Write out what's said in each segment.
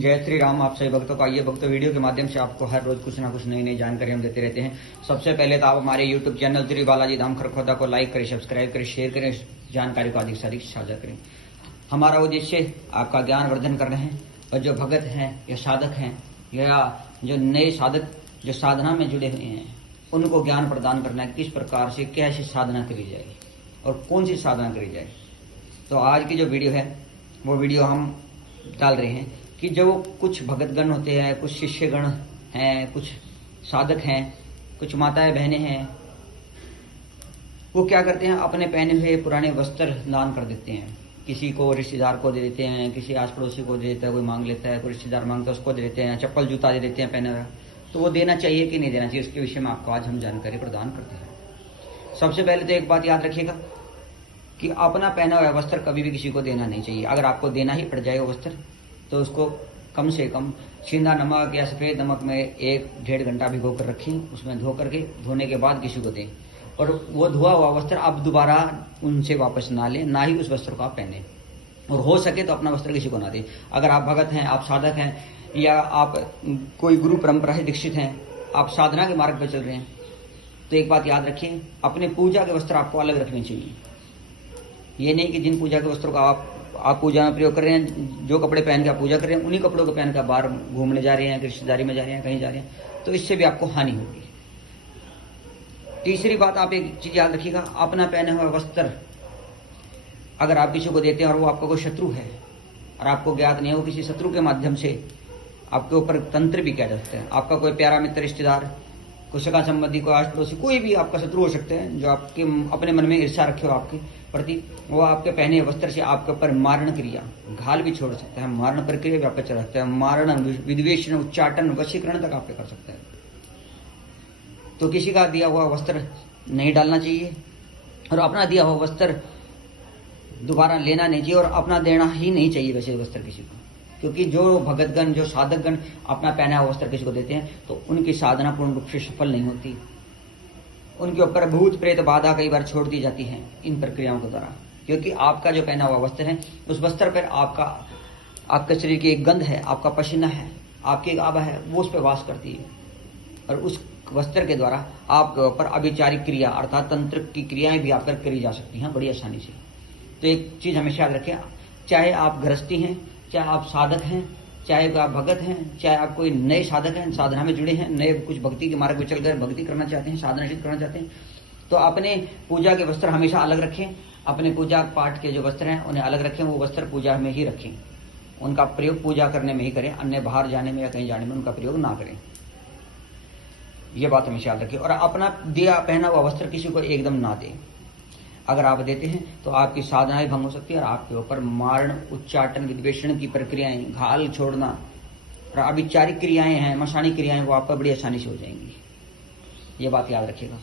जय श्री राम। आप सभी भक्तों का ये भक्तों वीडियो के माध्यम से आपको हर रोज कुछ ना कुछ नई नई जानकारी हम देते रहते हैं। सबसे पहले तो आप हमारे यूट्यूब चैनल श्री बालाजी धाम खरखोदा को लाइक करें, सब्सक्राइब करें, शेयर करें, जानकारी को अधिक से अधिक साझा करें। हमारा उद्देश्य आपका ज्ञान वर्धन करना है और जो भगत हैं या साधक हैं या जो नए साधक जो साधना में जुड़े हुए हैं उनको ज्ञान प्रदान करना है, किस प्रकार से कैसे साधना करी जाए और कौन सी साधना करी जाए। तो आज की जो वीडियो है वो वीडियो हम डाल रहे हैं कि जो कुछ भगतगण होते हैं, कुछ शिष्यगण हैं, कुछ साधक हैं, कुछ माताएं बहनें हैं, वो क्या करते हैं, अपने पहने हुए पुराने वस्त्र दान कर देते हैं। किसी को रिश्तेदार को दे देते हैं, किसी आस पड़ोसी को दे देता है, कोई मांग लेता है, कोई रिश्तेदार मांगता है उसको दे देते हैं, चप्पल जूता दे देते हैं पहने हुआ। तो वो देना चाहिए कि नहीं देना चाहिए, उसके विषय में आपको आज हम जानकारी प्रदान करते हैं। सबसे पहले तो एक बात याद रखिएगा कि अपना पहना हुआ वस्त्र कभी भी किसी को देना नहीं चाहिए। अगर आपको देना ही पड़ जाए वो वस्त्र तो उसको कम से कम सीधा नमक या सफ़ेद नमक में 1-1.5 घंटा भिगो कर रखें, उसमें धो करके धोने के बाद किसी को दें। और वो धोआ हुआ वस्त्र आप दोबारा उनसे वापस ना लें, ना ही उस वस्त्र को आप पहने, और हो सके तो अपना वस्त्र किसी को ना दें। अगर आप भगत हैं, आप साधक हैं या आप कोई गुरु परंपरा से दीक्षित हैं, आप साधना के मार्ग पर चल रहे हैं, तो एक बात याद रखिए, अपने पूजा के वस्त्र आपको अलग रखने चाहिए। ये नहीं कि जिन पूजा के वस्त्रों का आप पूजा में प्रयोग कर रहे हैं, जो कपड़े पहन के आप पूजा कर रहे हैं उन्हीं कपड़ों को पहन कर बाहर घूमने जा रहे हैं, रिश्तेदारी में जा रहे हैं, कहीं जा रहे हैं, तो इससे भी आपको हानि होगी। तीसरी बात आप एक चीज याद रखिएगा, अपना पहने हुआ वस्त्र अगर आप किसी को देते हैं और वो आपका कोई शत्रु है और आपको ज्ञात नहीं है, वो किसी शत्रु के माध्यम से आपके ऊपर तंत्र भी किया जा सकता है। आपका कोई प्यारा मित्र, रिश्तेदार, कोई सगा संबंधी, कोई आस पड़ोसी, कोई भी आपका शत्रु हो सकते हैं जो आपके अपने मन में ईर्ष्या रखे हो आपके प्रति, वो आपके पहने वस्त्र से आपके ऊपर मारण क्रिया, घाल भी छोड़ सकता है, मारण प्रक्रिया भी आप पे चला सकता है, मारण, विद्वेषण, उच्चाटन, वशीकरण तक आपके कर सकता है। तो किसी का दिया हुआ वस्त्र नहीं डालना चाहिए और अपना दिया हुआ वस्त्र दोबारा लेना नहीं चाहिए और अपना देना ही नहीं चाहिए वैसे वस्त्र किसी को, क्योंकि जो भगतगण, जो साधकगण अपना पहना हुआ वस्त्र किसी को देते हैं तो उनकी साधना पूर्ण रूप से सफल नहीं होती। उनके ऊपर भूत प्रेत बाधा कई बार छोड़ दी जाती है इन प्रक्रियाओं के द्वारा, क्योंकि आपका जो पहना हुआ वस्त्र है उस वस्त्र पर आपका शरीर की एक गंध है, आपका पसीना है, आपकी एक आभा है, वो उस पर वास करती है और उस वस्त्र के द्वारा आपके ऊपर अभिचारिक क्रिया अर्थात तंत्र की क्रियाएं भी आप पर करी जा सकती हैं बड़ी आसानी से। तो एक चीज हमेशा याद रखें, चाहे आप गृहस्थी हैं, चाहे आप साधक हैं, चाहे आप भगत हैं, चाहे आप कोई नए साधक हैं, साधना में जुड़े हैं, नए कुछ भक्ति के मार्ग में चल कर भक्ति करना चाहते हैं, साधना सिद्ध करना चाहते हैं, तो अपने पूजा के वस्त्र हमेशा अलग रखें। अपने पूजा पाठ के जो वस्त्र हैं उन्हें अलग रखें, वो वस्त्र पूजा में ही रखें, उनका प्रयोग पूजा करने में ही करें, अन्य बाहर जाने में या कहीं जाने में उनका प्रयोग ना करें। ये बात हमेशा याद रखें। और अपना दिया पहना हुआ वस्त्र किसी को एकदम ना दें। अगर आप देते हैं तो आपकी साधनाएं भंग हो सकती है और आपके ऊपर मारण, उच्चाटन, विद्वेषण की प्रक्रियाएं, घाल छोड़ना और अभिचारिक क्रियाएं हैं, मशानी क्रियाएं, वो आपका बड़ी आसानी से हो जाएंगी। ये बात याद रखिएगा।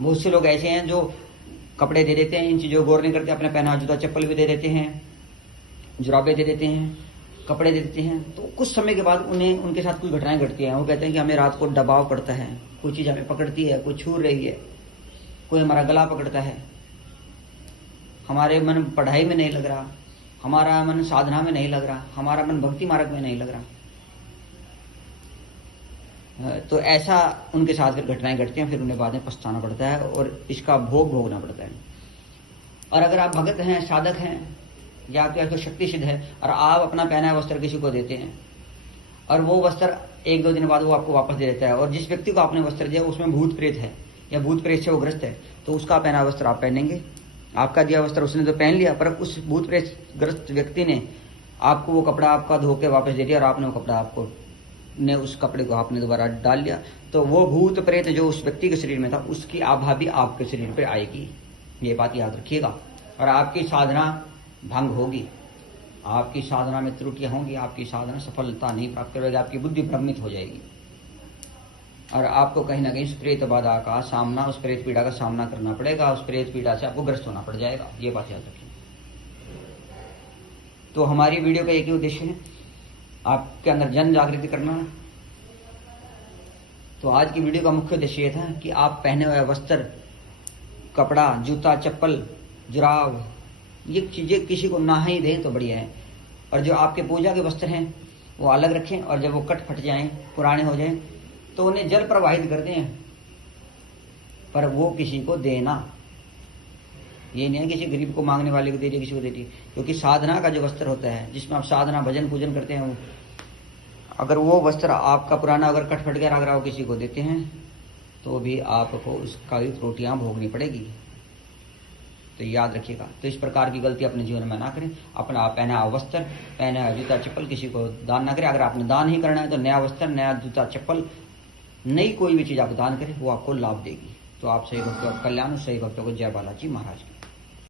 बहुत से लोग ऐसे हैं जो कपड़े दे देते हैं, इन चीजों को गौर नहीं करते, अपने पहना जूता चप्पल भी दे देते हैं, जुराबे दे देते हैं, कपड़े दे देते हैं, तो कुछ समय के बाद उनके साथ कुछ घटनाएं घटती हैं। वो कहते हैं कि हमें रात को दबाव पड़ता है, कोई चीज हमें पकड़ती है, कोई छू रही है, कोई हमारा गला पकड़ता है, हमारे मन पढ़ाई में नहीं लग रहा, हमारा मन साधना में नहीं लग रहा, हमारा मन भक्ति मार्ग में नहीं लग रहा। तो ऐसा उनके साथ फिर घटनाएं घटती हैं, फिर उन्हें बाद में पछताना पड़ता है और इसका भोग भोगना पड़ता है। और अगर आप भगत हैं, साधक हैं या आपकी शक्ति सिद्ध है और आप अपना पहना वस्त्र किसी को देते हैं और वो वस्त्र 1-2 दिन बाद वो आपको वापस दे देता है और जिस व्यक्ति को आपने वस्त्र दिया उसमें भूत प्रेत है या भूत प्रेत से वो ग्रस्त है, तो उसका पहना वस्त्र आप पहनेंगे। आपका दिया वस्त्र उसने तो पहन लिया, पर उस भूत प्रेत ग्रस्त व्यक्ति ने आपको वो कपड़ा आपका धो के वापस दे दिया और आपने वो कपड़ा उस कपड़े को आपने दोबारा डाल लिया, तो वो भूत प्रेत जो उस व्यक्ति के शरीर में था उसकी आभा भी आपके शरीर पर आएगी। ये बात याद रखिएगा और आपकी साधना भंग होगी, आपकी साधना में त्रुटियां होंगी, आपकी साधना सफलता नहीं प्राप्त करेगी, आपकी बुद्धि भ्रमित हो जाएगी और आपको कहीं ना कहीं उस प्रेत बाधा का सामना, उस प्रेत पीड़ा का सामना करना पड़ेगा, उस प्रेत पीड़ा से आपको ग्रस्त होना पड़ जाएगा। ये बात याद रखिए। तो हमारी वीडियो का एक ही उद्देश्य है, आपके अंदर जन जागृति करना। तो आज की वीडियो का मुख्य उद्देश्य ये था कि आप पहने हुए वस्त्र, कपड़ा, जूता, चप्पल, जुराब, ये चीजें किसी को ना ही दें तो बढ़िया है। और जो आपके पूजा के वस्त्र हैं वो अलग रखें, और जब वो कट फट जाएं, पुराने हो जाएं, तो उन्हें जल प्रवाहित कर दें, पर वो किसी को देना। ये नहीं है किसी गरीब को मांगने वाले को दे दिया, किसी को दे दिया। क्योंकि साधना का जो वस्त्र होता है, जिसमें आप साधना भजन पूजन करते हैं, अगर वो वस्त्र आपका पुराना अगर कट फट गया, अगर आप किसी को देते हैं, तो भी आपको उसका भी त्रुटियां भोगनी पड़ेगी। तो याद रखिएगा। तो इस प्रकार की गलती अपने जीवन में ना करें। अपना पहना वस्त्र, पहना जूता चप्पल किसी को दान ना करें। अगर आपने दान ही करना है तो नया वस्त्र, नया जूता चप्पल, नई कोई भी चीज आप दान करें, वो आपको लाभ देगी। तो आप सही भक्तों का कल्याण, सही भक्तों को जय बालाजी महाराज की।